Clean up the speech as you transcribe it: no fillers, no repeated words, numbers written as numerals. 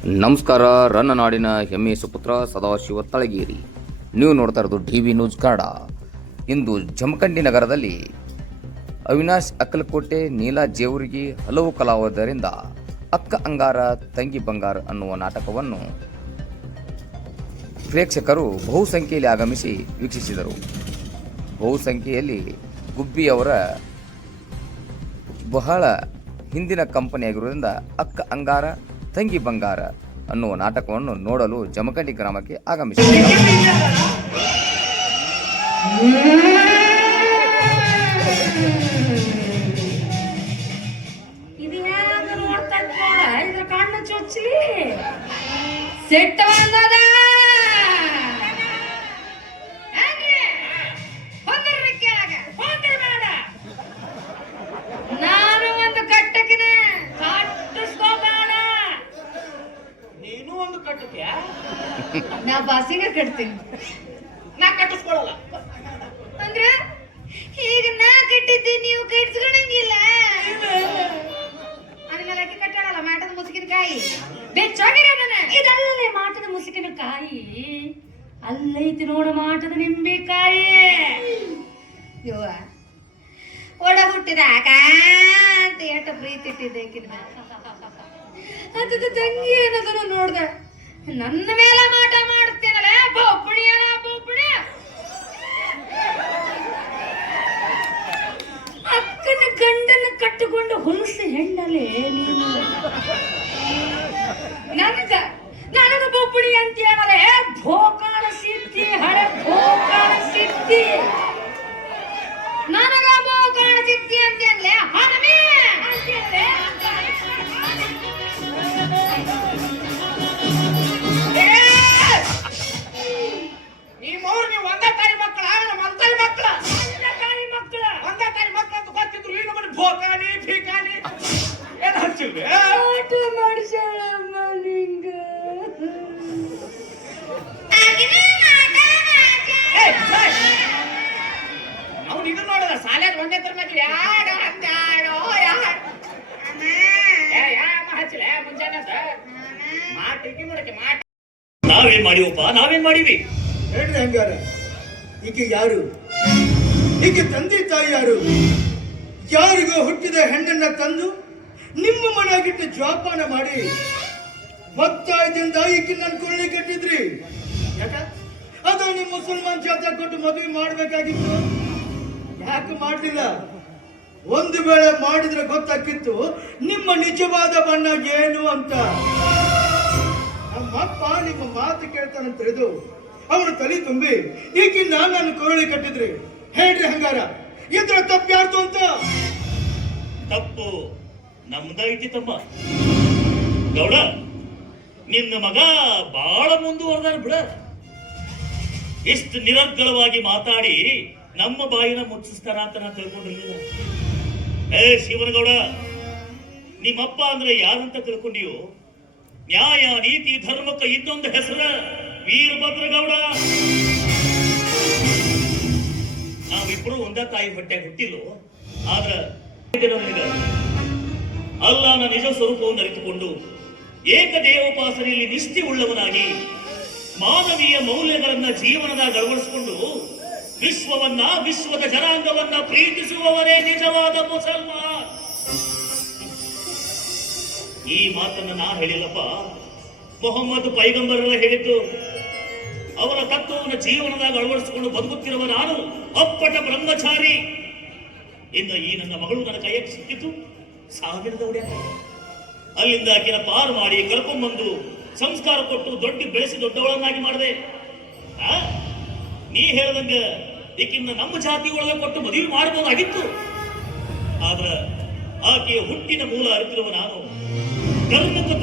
ನಮಸ್ಕಾರ. ರನ್ನ ನಾಡಿನ ಹೆಮ್ಮೆ ಸುಪುತ್ರ ಸದಾಶಿವ ತಳಗೇರಿ. ನೀವು ನೋಡ್ತಾ ಇರೋದು ಟಿವಿ ನ್ಯೂಸ್ ಕನ್ನಡ. ಇಂದು ಜಮಖಂಡಿ ನಗರದಲ್ಲಿ ಅವಿನಾಶ್ ಅಕ್ಕಲಕೋಟೆ, ನೀಲಾ ಜೇವರ್ಗಿ ಹಲವು ಕಲಾವಿದರಿಂದ ಅಕ್ಕ ಅಂಗಾರ ತಂಗಿ ಬಂಗಾರ ಅನ್ನುವ ನಾಟಕವನ್ನು ಪ್ರೇಕ್ಷಕರು ಬಹುಸಂಖ್ಯೆಯಲ್ಲಿ ಆಗಮಿಸಿ ವೀಕ್ಷಿಸಿದರು. ಬಹುಸಂಖ್ಯೆಯಲ್ಲಿ ಗುಬ್ಬಿಯವರ ಬಹಳ ಹಿಂದಿನ ಕಂಪನಿಯಾಗಿರುವುದರಿಂದ ಅಕ್ಕ ಅಂಗಾರ ತಂಗಿ ಬಂಗಾರ ಅನ್ನುವ ನಾಟಕವನ್ನು ನೋಡಲು ಜಮಖಂಡಿ ಗ್ರಾಮಕ್ಕೆ ಆಗಮಿಸಿದರು. ನಾ ಬಾಸಿನ ಕಟ್ತೀನಿ, ನಾ ಕಟ್ಟಿಸ್ಕೊಳಲ್ಲ ಅಂದ್ರ ಈಗ ನಾ ಕಟ್ಟಿದ್ದೆ ನೀವು ಕಟ್ಸ್ಕೊಳಂಗಿಲ್ಲ. ಆಮೇಲೆ ಅಕ್ಕಿ ಕಟ್ಟಾಳಲ್ಲ ಮಾಟದ ಮುಸುಕಿನಕಾಯಿ ಬೆಚ್ಚಾಗಿರೋದನ್ನ. ಇದಲ್ಲೇ ಮಾಟದ ಮುಸುಕಿನಕಾಯಿ, ಅಲ್ಲೈತಿ ನೋಡ ಮಾಟದ ನಿಂಬೆಕಾಯಿ. ಯವ್ವ ಒಡ ಹುಟ್ಟಿದಾಗ ಅಂತ ಎಷ್ಟ ಪ್ರೀತಿ ಇಟ್ಟಿದ್ದೆ ಅದ ತಂಗಿ ಅನ್ನೋದನ್ನು ನೋಡ್ದ. ನನ್ನ ಮೇಲೆ ಮಾಟ ಮಾಡುತ್ತೇನಲ್ಲ ಬೋಪುಣಿ ಅಲ್ಲ ಬೋಪುಣಿ. ಅಕ್ಕನ ಗಂಡನ ಕಟ್ಟಿಕೊಂಡು ಹುಲಸು ಹೆಣ್ಣಲೆ ನೀನು ನನಗ ಬೋಪುಣಿ ಅಂತ ಹೇಳಲ್ಲ. ಭೋಕಾಣ ಸಿದ್ಧಿ, ಹಳೆ ಭೋಕಾಣ ಸಿದ್ಧಿ. ನನಗ ಭೋಕಾಣ ಸಿದ್ಧಿ ಅಂತ ಅನ್ಲೆ ಹಣಮೇ ಅಂತ ಹೇಳಲೆ. ನೀವು ಒಂದೇ ತಾಯಿ ಮಕ್ಕಳ, ನಮ್ಮ ಅಂತಾಯಿ ಮಕ್ಕಳ, ಒಂದೇ ತಾಯಿ ಮಕ್ಕಳ ಅಂತ ಗೊತ್ತಿದ್ರು ಈ ನಮ್ಮಲ್ಲಿ ಭೋಕಾನಿ ಫೀಕಾನಿ ಏನ್ ಹಚ್ಚಿಲ್ರಿ? ಆಟ ಮಾಡಿಸಳಮ್ಮ ನಿಂಗ. ಅವ್ನು ಇದನ್ನ ನೋಡದ ಸಾಲ್ಯಾಗ ಒಂದೇ ತರಬೇಕು ಯಾಡ ಹತ್ತಾಡೋ ಯಾಡ ಹಚ್ಚಲ ಮುಂಜಾನೆ ಮಾಟಿಗೆ ನೋಡಕ್ಕೆ ಮಾಟ. ನಾವೇನ್ ಮಾಡಿವಪ್ಪ, ನಾವೇನ್ ಮಾಡಿವಿ? ಹೇಳ್ರಿ ಹಂಗಾರ, ಈಕೆ ಯಾರು? ಈಕೆ ತಂದೆ ತಾಯಿ ಯಾರು? ಯಾರಿಗೋ ಹುಟ್ಟಿದ ಹೆಣ್ಣನ್ನ ತಂದು ನಿಮ್ಮ ಮನೆಯಾಗಿಟ್ಟು ಜೋಪಾನ ಮಾಡಿ ಭಕ್ತಾಯದಿಂದ ಈಕೆ ನನ್ನ ಕೊಳ್ಳಿ ಕಟ್ಟಿದ್ರಿ. ಯಾಕ ಅದು ನಿಮ್ಮ ಮುಸಲ್ಮಾನ್ ಜಾತಿ ಕೊಟ್ಟು ಮದುವೆ ಮಾಡಬೇಕಾಗಿತ್ತು. ಯಾಕೆ ಮಾಡಲಿಲ್ಲ? ಒಂದು ವೇಳೆ ಮಾಡಿದ್ರೆ ಗೊತ್ತಾಗಿತ್ತು ನಿಮ್ಮ ನಿಜವಾದ ಬಣ್ಣ ಏನು ಅಂತ. ನಮ್ಮಪ್ಪ ನಿಮ್ಮ ಮಾತು ಕೇಳ್ತಾನಂತ ತಿಳಿದು ಅವನು ತಲೆ ತುಂಬಿ ಈಕೆ ನನ್ನ ಕೊರಳಿ ಕಟ್ಟಿದ್ರಿ. ಹೇಳ್ರಿ ಹಂಗಾರ, ಇದ್ರ ತಪ್ಪು ಯಾರ್ದು ಅಂತ? ತಪ್ಪು ನಮ್ದೈತಿ ತಮ್ಮ ಗೌಡ. ನಿನ್ನ ಮಗ ಬಾಳ ಮುಂದುವರೆದಾರ ಬಿಡ. ಇಷ್ಟು ನಿರರ್ಗಳವಾಗಿ ಮಾತಾಡಿ ನಮ್ಮ ಬಾಯಿನ ಮುಚ್ಚಿಸ್ತಾನ ಅಂತ ನಾ ತಿಳ್ಕೊಂಡಿರ್ಲಿಲ್ಲ. ಶಿವನಗೌಡ, ನಿಮ್ಮಪ್ಪ ಅಂದ್ರೆ ಯಾರಂತ ತಿಳ್ಕೊಂಡಿಯೋ? ನ್ಯಾಯ ನೀತಿ ಧರ್ಮಕ್ಕೆ ಇನ್ನೊಂದು ಹೆಸರ ವೀರಭದ್ರಗೌಡ. ನಾವಿಬ್ರು ಒಂದೇ ತಾಯಿ ಹೊಟ್ಟೆಗೆ ಹುಟ್ಟಿಲ್ಲೋ, ಆದ್ರ ಅಲ್ಲಾನ ನಿಜ ಸ್ವರೂಪವನ್ನು ಅರಿತುಕೊಂಡು ಏಕದೇವೋಪಾಸನೆಯಲ್ಲಿ ನಿಷ್ಠೆ ಉಳ್ಳವನಾಗಿ ಮಾನವೀಯ ಮೌಲ್ಯಗಳನ್ನ ಜೀವನದಾಗ ಅಳವಡಿಸಿಕೊಂಡು ವಿಶ್ವವನ್ನ, ವಿಶ್ವದ ಜನಾಂಗವನ್ನ ಪ್ರೀತಿಸುವವರೇ ನಿಜವಾದ ಮುಸಲ್ಮಾನ್. ಈ ಮಾತನ್ನ ನಾ ಹೇಳಿಲ್ಲಪ್ಪ, ಮೊಹಮ್ಮದ್ ಪೈಗಂಬರರ ಹೇಳಿದ್ದು. ಅವರ ತತ್ವವನ್ನು ಜೀವನದಾಗ ಅಳವಡಿಸಿಕೊಂಡು ಬದುಕುತ್ತಿರುವ ನಾನು ಅಪ್ಪಟ ಬ್ರಹ್ಮಚಾರಿ. ಇನ್ನು ಈ ನನ್ನ ಮಗಳು ನನ್ನ ಕೈಯಲ್ಲಿ ಸಿಕ್ಕಿತು ಸಾವಿರದ ಒಡೆಯ. ಅಲ್ಲಿಂದ ಆಕಿನ ಪಾರು ಮಾಡಿ ಕರ್ಕೊಂಡ್ಬಂದು ಸಂಸ್ಕಾರ ಕೊಟ್ಟು ಬೆಳೆಸಿ ದೊಡ್ಡವಳನ್ನಾಗಿ ಮಾಡಿದೆ. ನೀ ಹೇಳ್ದಂಗ ಈಕಿನ್ನ ನಮ್ಮ ಜಾತಿ ಒಳಗೆ ಕೊಟ್ಟು ಮದುವೆ ಮಾಡಬಹುದಾಗಿತ್ತು. ಆದ್ರ ಆಕೆಯ ಹುಟ್ಟಿನ ಮೂಲ ಅರಿತಿರುವ ನಾನು ಕರ್ಮಕ